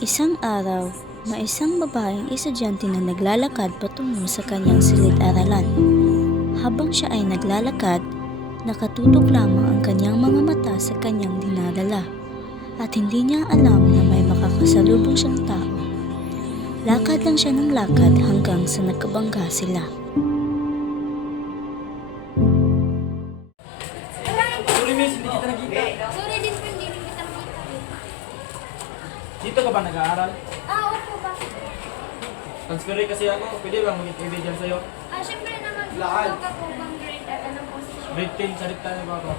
Isang araw, may isang babaeng estudyante na naglalakad patungo sa kanyang silid-aralan. Habang siya ay naglalakad, nakatutok lamang ang kanyang mga mata sa kanyang dinadala at hindi niya alam na may makakasalubong siyang tao. Lakad lang siya ng lakad hanggang sa nakabangga sila. Sorry din po, hindi rin kita makita. Dito ka ba nag-aaral? Opo ba? Transfer kasi ako. Pwede bang mag-ibigyan sa'yo? Siyempre naman po, ka po bang grade at ano po? Grade 10, salita na ba ako?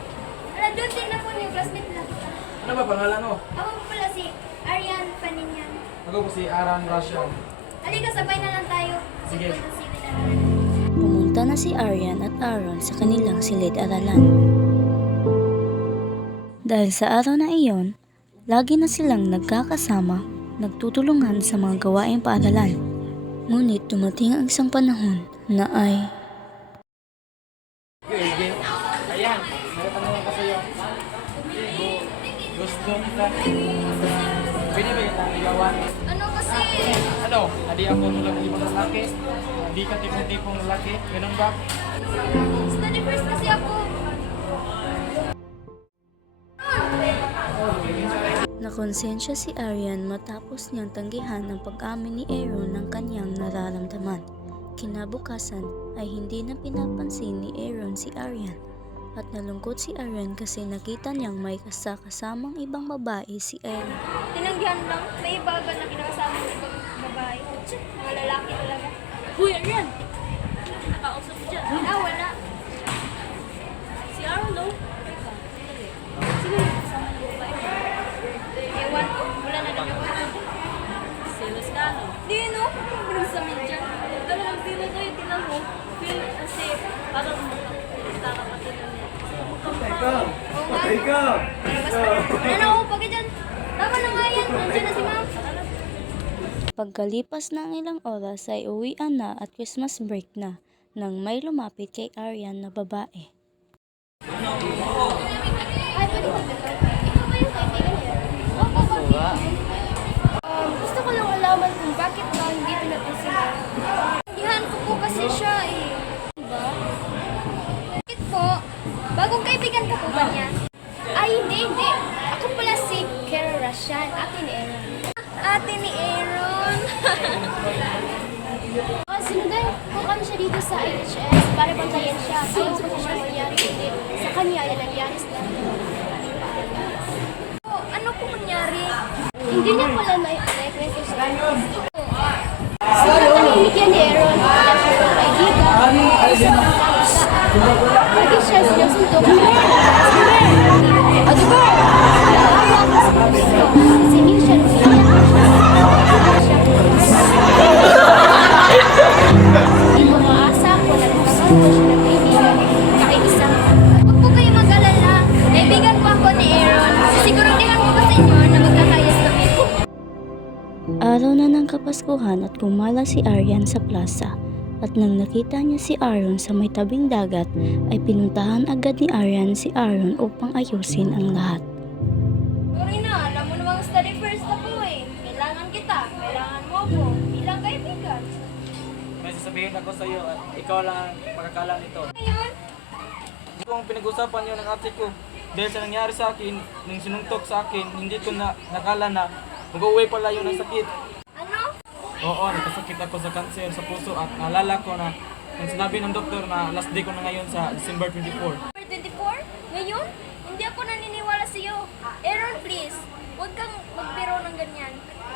Doon din na po niyo, classmate na kita. Ano ba pangalan mo? Ako po pala si Arian Paninyan. Ako po si Aran Rasha. Halika, sabay na lang tayo. Sige. Pumunta na si Aryan at Aaron sa kanilang silid-aralan. Dahil sa araw na iyon, lagi na silang nagkakasama, nagtutulungan sa mga gawaing paaralan. Ngunit dumating ang isang panahon na ay Okay. Ayan, may tanong ko sa'yo. Gusto kita. Pwede ba yung ligawan? Ano kasi? Ano? Hindi ako tulad ng ibang lalaki. Hindi ka tipong-tipong lalaki. Ganun ba? Study first kasi ako. nakonsensya si Aryan matapos niyang tanggihan ang pag-amin ni Aaron ng kanyang nararamdaman. Kinabukasan ay hindi na pinapansin ni Aaron si Aryan at nalungkot si Aryan kasi nakita niyang may kasamang ibang babae si Aaron. Tinanggihan lang. May iba agad na kinakasama ng ibang babae. Mga lalaki talaga. Uy, Arian! Nakausap ko dyan. Wala. Si Aaron, no? Sino yung kasama ng babae? Ewan ko. Wala na nagkakuha. Silas ka, no? Di, no? Parang sa amin dyan. Dalawang sila kayo, tinan mo. Feel kasi parang nakakapatid na niya. Ikaw! Basta, wala na ako pag dyan. Tama na nga yan. Nandiyan na si ma'am. Pagkalipas ng ilang oras ay uwian na at Christmas break na nang may lumapit kay Aryan na babae. Ay, pwede ba ito? Ikaw ba yung kaibigan niya? Opo, bakit? Gusto ko lang alaman kung bakit ba hindi natin sila. Ihan ko po kasi siya eh. Diba? Bakit po? Bagong kaibigan ka po ba niya? Ay, hindi. Ako pala si Kara Rashan, ate ni Aaron. Ate ni Aaron! Sinundan ko kami siya dito sa IHS para bantayan siya. Ayaw ko siya mangyari, hindi. Sa kanya, yan nangyari sa ano po nangyari? Hindi niya pala na-kwento sa kanya. Siguro tahimik yan ni Aaron. Wala siya ng kaibigan. Lagi siya sinusuntok. O diba? Kasi hindi siya umaasa ko na nagkakaroon siya ng kaibigan. Nakiisa. Huwag po kayo mag-alala. Kaibigan ko ako ni Aaron. Siguraduhan ko ba sa inyo na magkakayas kami? Araw na ng Kapaskuhan at gumala si Aryan sa plaza. At nang nakita niya si Aaron sa may tabing dagat, ay pinuntahan agad ni Aryan si Aaron upang ayusin ang lahat. Sorry na, alam mo namang study first ako eh. Kailangan kita, kailangan mo ako. Bilang kaibigan. May sasabihin ako sa'yo at ikaw lang ang makakala nito. Ngayon, Ito ang pinag-usapan yun ng ate ko. Dahil sa nangyari sa akin, nung sinuntok sa akin, hindi ko na nakala na mag-uwi pala yun ng sakit. ano? Oo, nakasakit ako sa cancer sa puso at naalala ko na nung sinabi ng doktor na last day ko na ngayon sa December 24. Number 24? Ngayon? Hindi ako naniniwala sa iyo. Aaron, please. Huwag kang magbiro ng ganyan.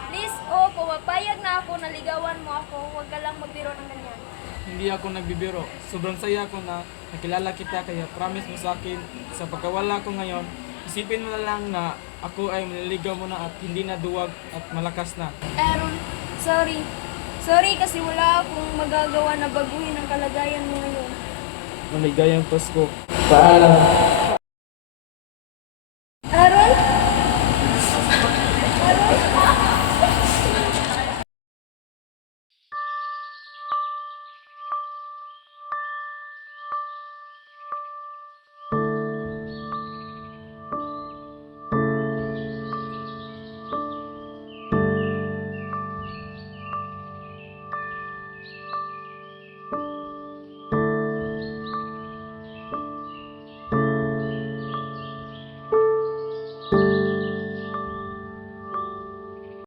Please, pumapayag na ako, naligawan mo ako. Huwag ka lang magbiro ng ganyan. Hindi ako nagbibiro. Sobrang saya ko na nakilala kita kaya promise mo sa akin sa pagkawala ko ngayon, isipin mo na lang na ako ay maniligaw mo na at hindi na duwag at malakas na. Aaron, sorry. Sorry kasi wala akong magagawa na baguhin ang kalagayan mo ngayon. Maligayang Pasko. Paalam.